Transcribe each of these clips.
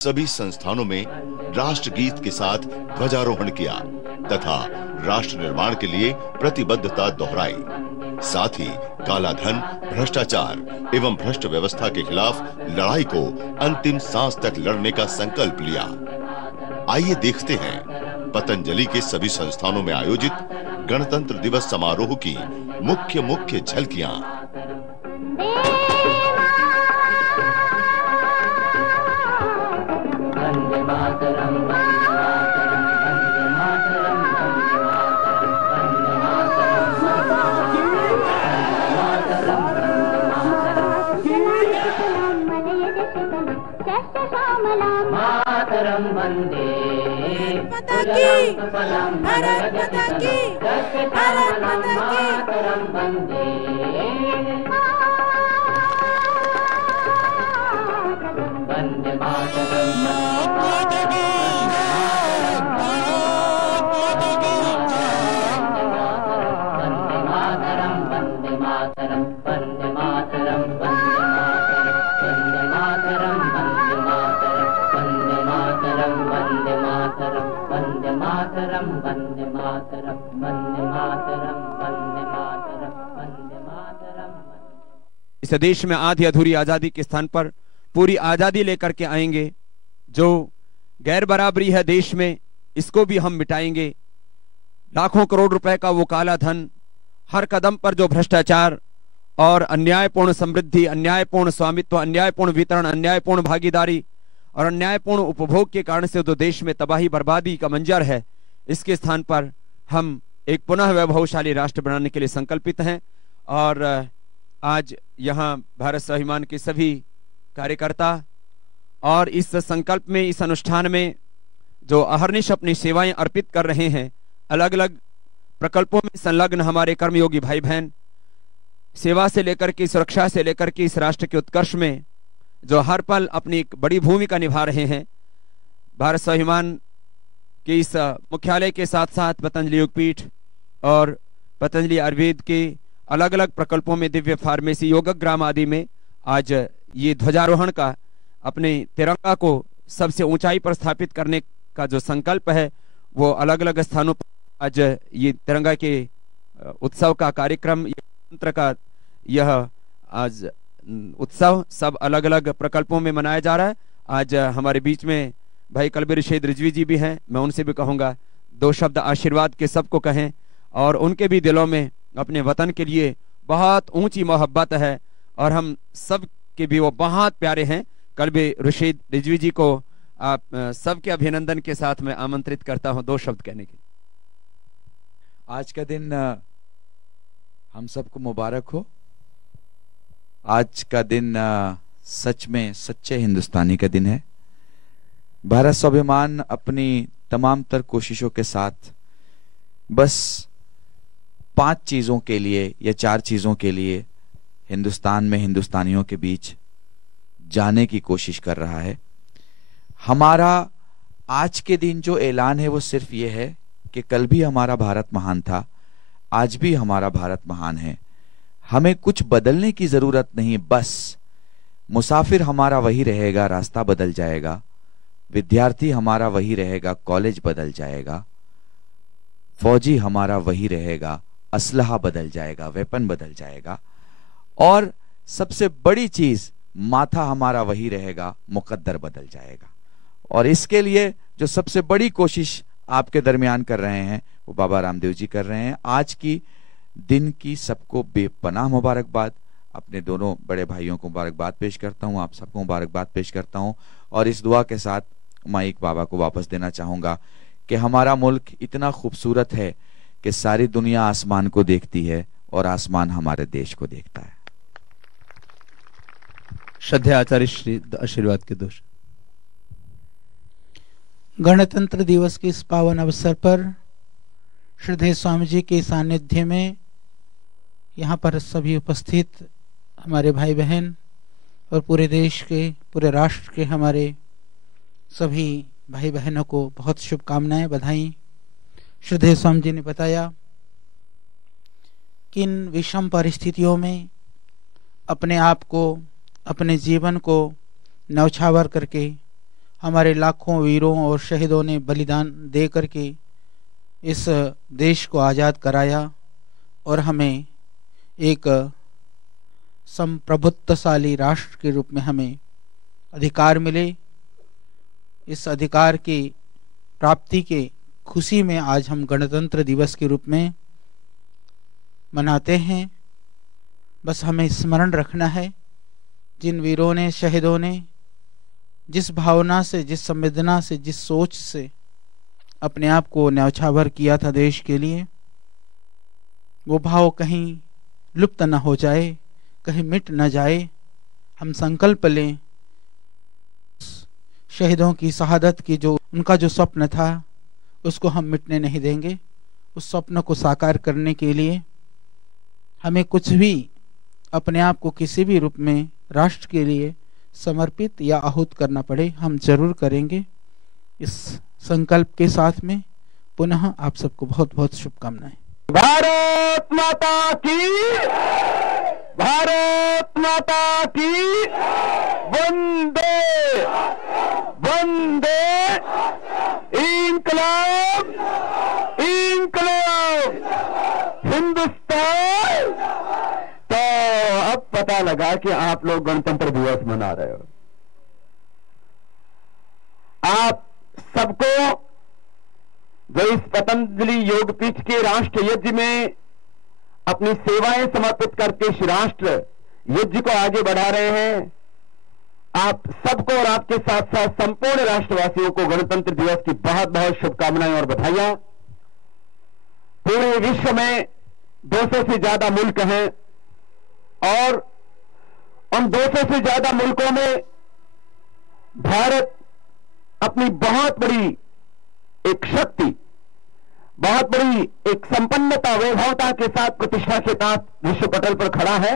सभी संस्थानों में राष्ट्रगीत के साथ ध्वजारोहण किया तथा राष्ट्र निर्माण के लिए प्रतिबद्धता दोहराई। साथ ही काला धन, भ्रष्टाचार एवं भ्रष्ट व्यवस्था के खिलाफ लड़ाई को अंतिम सांस तक लड़ने का संकल्प लिया। आइए देखते हैं पतंजलि के सभी संस्थानों में आयोजित गणतंत्र दिवस समारोह की मुख्य झलकियां। मातरम वंदे भारत माता की, भारत माता की, मातरम वंदे वंदे मातरम, वंदे मातरम, वंदे मातरम, वंदे मातरम, वंदे मातरम, वंदे मातरम, वंदे मातरम, वंदे मातरम, वंदे मातरम, वंदे मातरम, वंदे मातरम, वंदे मातरम। इस देश में आधी अधूरी आजादी के स्थान पर पूरी आजादी लेकर के आएंगे। जो गैर बराबरी है देश में, इसको भी हम मिटाएंगे। लाखों करोड़ रुपए का वो काला धन, हर कदम पर जो भ्रष्टाचार और अन्यायपूर्ण समृद्धि, अन्यायपूर्ण स्वामित्व, अन्यायपूर्ण वितरण, अन्यायपूर्ण भागीदारी और अन्यायपूर्ण उपभोग के कारण से जो देश में तबाही बर्बादी का मंजर है, इसके स्थान पर हम एक पुनः वैभवशाली राष्ट्र बनाने के लिए संकल्पित हैं। और आज यहाँ भारत स्वाभिमान के सभी कार्यकर्ता और इस संकल्प में, इस अनुष्ठान में जो अहर्निश अपनी सेवाएं अर्पित कर रहे हैं, अलग अलग प्रकल्पों में संलग्न हमारे कर्मयोगी भाई बहन, सेवा से लेकर के, सुरक्षा से लेकर के इस राष्ट्र के उत्कर्ष में जो हर पल अपनी एक बड़ी भूमिका निभा रहे हैं। भारत स्वाभिमान के इस मुख्यालय के साथ साथ पतंजलि योगपीठ और पतंजलि आयुर्वेद के अलग अलग प्रकल्पों में, दिव्य फार्मेसी, योगग्राम आदि में आज ये ध्वजारोहण का, अपने तिरंगा को सबसे ऊंचाई पर स्थापित करने का जो संकल्प है, वो अलग अलग स्थानों पर आज ये तिरंगा के उत्सव का कार्यक्रम, यंत्र का यह आज उत्सव सब अलग अलग प्रकल्पों में मनाया जा रहा है। आज हमारे बीच में भाई कलबीर शेद रिजवी जी भी हैं। मैं उनसे भी कहूँगा दो शब्द आशीर्वाद के सबको कहें, और उनके भी दिलों में अपने वतन के लिए बहुत ऊंची मोहब्बत है और हम सब के भी वो बहुत प्यारे हैं। कलबीर रशीद रिजवी जी को आप सबके अभिनंदन के साथ मैं आमंत्रित करता हूं दो शब्द कहने के। आज का दिन हम सबको मुबारक हो। आज का दिन सच में सच्चे हिंदुस्तानी का दिन है। भारत स्वाभिमान अपनी तमाम तर कोशिशों के साथ बस 5 चीजों के लिए या 4 चीजों के लिए हिंदुस्तान में हिंदुस्तानियों के बीच जाने की कोशिश कर रहा है। हमारा आज के दिन जो ऐलान है वो सिर्फ ये है कि कल भी हमारा भारत महान था, आज भी हमारा भारत महान है। हमें कुछ बदलने की जरूरत नहीं, बस मुसाफिर हमारा वही रहेगा, रास्ता बदल जाएगा। विद्यार्थी हमारा वही रहेगा, कॉलेज बदल जाएगा। फौजी हमारा वही रहेगा, असलहा बदल जाएगा, वेपन बदल जाएगा। और सबसे बड़ी चीज, माथा हमारा वही रहेगा, मुकद्दर बदल जाएगा। और इसके लिए जो सबसे बड़ी कोशिश आपके दरमियान कर रहे हैं वो बाबा रामदेव जी कर रहे हैं। आज की दिन की सबको बेपनाह मुबारकबाद। अपने दोनों बड़े भाइयों को मुबारकबाद पेश करता हूं, आप सबको मुबारकबाद पेश करता हूं और इस दुआ के साथ माइक बाबा को वापस देना चाहूंगा कि हमारा मुल्क इतना खूबसूरत है कि सारी दुनिया आसमान को देखती है और आसमान हमारे देश को देखता है। श्रद्धेय आचार्य श्री आशीर्वाद के दोष। गणतंत्र दिवस के इस पावन अवसर पर श्रद्धेय स्वामी जी के सानिध्य में यहाँ पर सभी उपस्थित हमारे भाई बहन और पूरे देश के, पूरे राष्ट्र के हमारे सभी भाई बहनों को बहुत शुभकामनाएं, बधाई। श्रद्धेय स्वामी जी ने बताया कि इन विषम परिस्थितियों में अपने आप को, अपने जीवन को न्यौछावर करके हमारे लाखों वीरों और शहीदों ने बलिदान दे करके इस देश को आज़ाद कराया और हमें एक संप्रभुत्वशाली राष्ट्र के रूप में हमें अधिकार मिले। इस अधिकार की प्राप्ति के खुशी में आज हम गणतंत्र दिवस के रूप में मनाते हैं। बस हमें स्मरण रखना है जिन वीरों ने, शहीदों ने जिस भावना से, जिस संवेदना से, जिस सोच से अपने आप को न्यौछावर किया था देश के लिए, वो भाव कहीं लुप्त न हो जाए, कहीं मिट न जाए। हम संकल्प लें शहीदों की शहादत की, जो उनका जो स्वप्न था उसको हम मिटने नहीं देंगे। उस स्वप्न को साकार करने के लिए हमें कुछ भी अपने आप को किसी भी रूप में राष्ट्र के लिए समर्पित या आहूत करना पड़े, हम जरूर करेंगे। इस संकल्प के साथ में पुनः आप सबको बहुत बहुत शुभकामनाएं। भारत माता की, भारत माता की, वंदे वंदे, इंकलाब इंकलाब, हिंदुस्तान। तो अब पता लगा कि आप लोग गणतंत्र दिवस मना रहे हो। आप सबको जो इस पतंजलि योगपीठ के राष्ट्र यज्ञ में अपनी सेवाएं समर्पित करके इस राष्ट्र यज्ञ को आगे बढ़ा रहे हैं, आप सबको और आपके साथ साथ संपूर्ण राष्ट्रवासियों को गणतंत्र दिवस की बहुत बहुत शुभकामनाएं और बधाइयां। पूरे विश्व में 200 से ज्यादा मुल्क हैं और उन 200 से ज्यादा मुल्कों में भारत अपनी बहुत बड़ी एक शक्ति, बहुत बड़ी एक संपन्नता, वैभवता के साथ, प्रतिष्ठा के साथ विश्व पटल पर खड़ा है।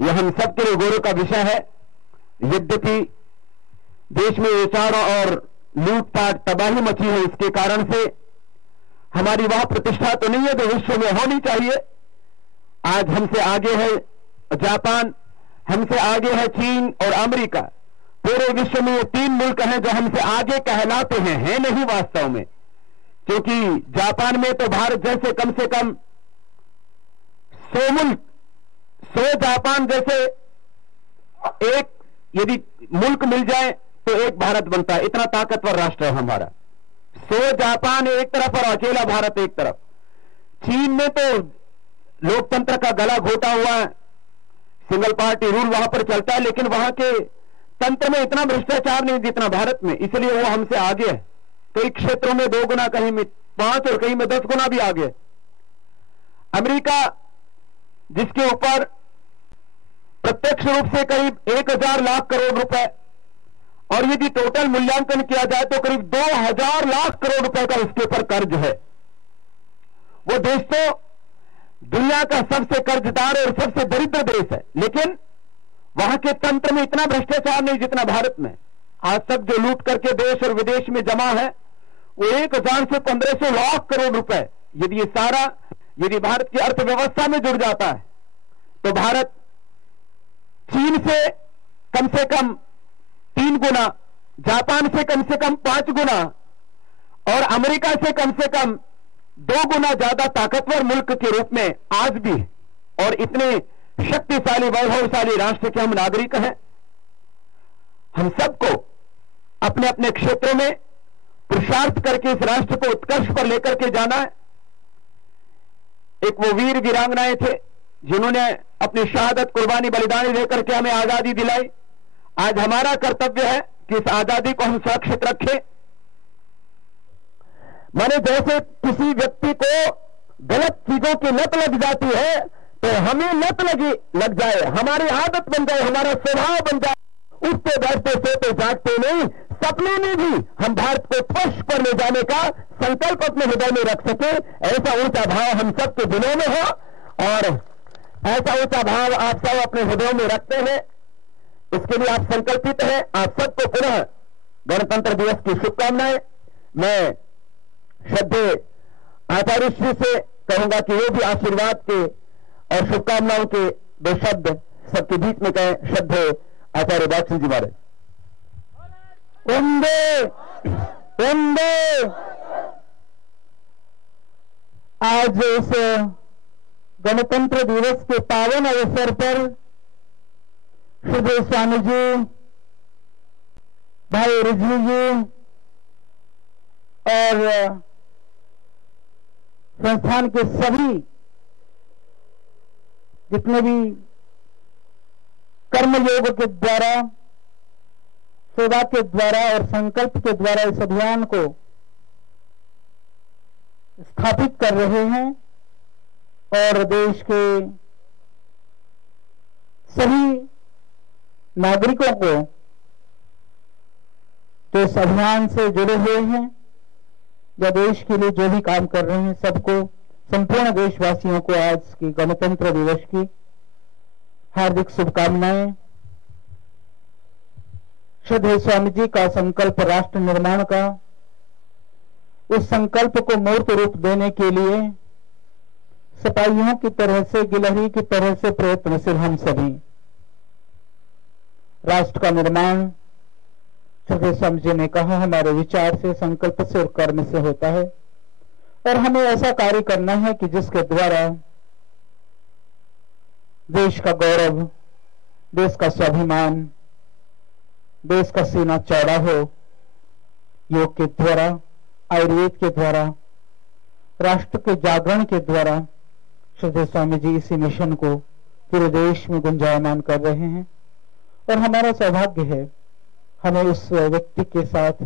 यह हम सबके लिए गौरव का विषय है। यद्यपि देश में विचार और लूटपाट, तबाही मची है, इसके कारण से हमारी वह प्रतिष्ठा तो नहीं है जो विश्व में होनी चाहिए। आज हमसे आगे है जापान, हमसे आगे है चीन और अमेरिका। पूरे विश्व में ये 3 मुल्क हैं जो हमसे आगे कहलाते हैं, है नहीं वास्तव में, क्योंकि जापान में तो भारत जैसे कम से कम 100 मुल्क, 100 जापान जैसे एक यदि मुल्क मिल जाए तो एक भारत बनता है। इतना ताकतवर राष्ट्र है हमारा। 100 जापान एक तरफ और अकेला भारत एक तरफ। चीन में तो लोकतंत्र का गला घोटा हुआ है, सिंगल पार्टी रूल वहां पर चलता है, लेकिन वहां के तंत्र में इतना भ्रष्टाचार नहीं जितना भारत में, इसलिए वो हमसे आगे है। कई क्षेत्रों में 2 गुना, कहीं में 5 और कहीं में 10 गुना भी आगे। अमेरिका जिसके ऊपर प्रत्यक्ष रूप से करीब 1000 लाख करोड़ रुपए और यदि टोटल मूल्यांकन किया जाए तो करीब 2000 लाख करोड़ रुपए का उसके ऊपर कर्ज है। वो देश तो दुनिया का सबसे कर्जदार और सबसे दरिद्र देश है, लेकिन वहां के तंत्र में इतना भ्रष्टाचार नहीं जितना भारत में। आज तक जो लूट करके देश और विदेश में जमा है वो 1000 से 1500 लाख करोड़ रुपए। यदि ये सारा यदि भारत की अर्थव्यवस्था में जुड़ जाता है तो भारत चीन से कम 3 गुना, जापान से कम 5 गुना और अमेरिका से कम 2 गुना ज्यादा ताकतवर मुल्क के रूप में आज भी, और इतने शक्तिशाली वैभवशाली राष्ट्र के हम नागरिक हैं। हम सबको अपने अपने क्षेत्रों में पुरुषार्थ करके इस राष्ट्र को उत्कर्ष पर लेकर के जाना है। एक वो वीर वीरांगनाएं थे जिन्होंने अपनी शहादत, कुर्बानी, बलिदानी देकर के हमें आजादी दिलाई। आज हमारा कर्तव्य है कि इस आजादी को हम सुरक्षित रखें। माने जैसे किसी व्यक्ति को गलत चीजों की लत लग जाती है तो हमें लत लग जाए, हमारी आदत बन जाए, हमारा स्वभाव बन जाए, उठते बैठते सोते जागते नहीं, सपने में भी हम भारत को फर्श पर ले जाने का संकल्प अपने हृदय में रख सके। ऐसा ऊंचा भाव हम सबके दिलों में हो और ऐसा ऊंचा भाव आप सब अपने हृदयों में रखते हैं, इसके लिए आप संकल्पित हैं। आप सबको पुनः गणतंत्र दिवस की शुभकामनाएं। मैं श्रद्धेय आचार्य श्री से कहूंगा कि वो भी आशीर्वाद के और शुभकामनाओं के 2 शब्द सबके बीच में कहें। श्रद्धेय आचार्य बाग सिंह जी महाराज। वंदे वंदे। आज इस गणतंत्र दिवस के पावन अवसर पर श्री स्वामी जी, भाई रिजवी जी और संस्थान के सभी जितने भी कर्मयोग के द्वारा, सेवा के द्वारा और संकल्प के द्वारा इस अभियान को स्थापित कर रहे हैं और देश के सभी नागरिकों को जो इस अभियान से जुड़े हुए हैं या देश के लिए जो भी काम कर रहे हैं, सबको, संपूर्ण देशवासियों को आज की गणतंत्र दिवस की हार्दिक शुभकामनाएं। श्रद्धेय स्वामी जी का संकल्प राष्ट्र निर्माण का, उस संकल्प को मूर्त रूप देने के लिए सिपाहियों की तरह से, गिलहरी की तरह से प्रयत्नशील हम सभी। राष्ट्र का निर्माण श्रद्धेय स्वामी जी ने कहा हमारे विचार से, संकल्प से और कर्म से होता है और हमें ऐसा कार्य करना है कि जिसके द्वारा देश का गौरव, देश का स्वाभिमान, देश का सीना चौड़ा हो। योग के द्वारा, आयुर्वेद के द्वारा, राष्ट्र के जागरण के द्वारा श्रद्धेय स्वामी जी इसी मिशन को पूरे देश में गुंजायमान कर रहे हैं और हमारा सौभाग्य है हमें उस व्यक्ति के साथ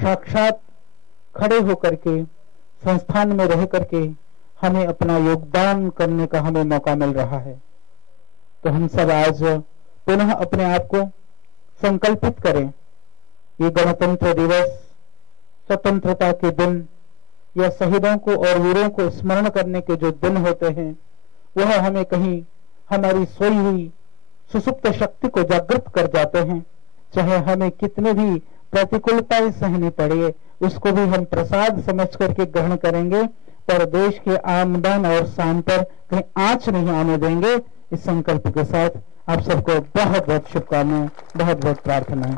साक्षात खड़े होकर के, संस्थान में रह करके हमें अपना योगदान करने का हमें मौका मिल रहा है। तो हम सब आज पुनः अपने आप को संकल्पित करें। ये गणतंत्र दिवस, स्वतंत्रता के दिन या शहीदों को और वीरों को स्मरण करने के जो दिन होते हैं, वह हमें कहीं हमारी सोई हुई सुसुप्त शक्ति को जागृत कर जाते हैं। चाहे हमें कितने भी प्रतिकूलताएं सहनी पड़े, उसको भी हम प्रसाद समझ करके ग्रहण करेंगे, पर देश के आमदान और शान पर कहीं आंच नहीं आने देंगे। इस संकल्प के साथ आप सबको बहुत बहुत शुभकामनाएं, बहुत बहुत प्रार्थनाएं।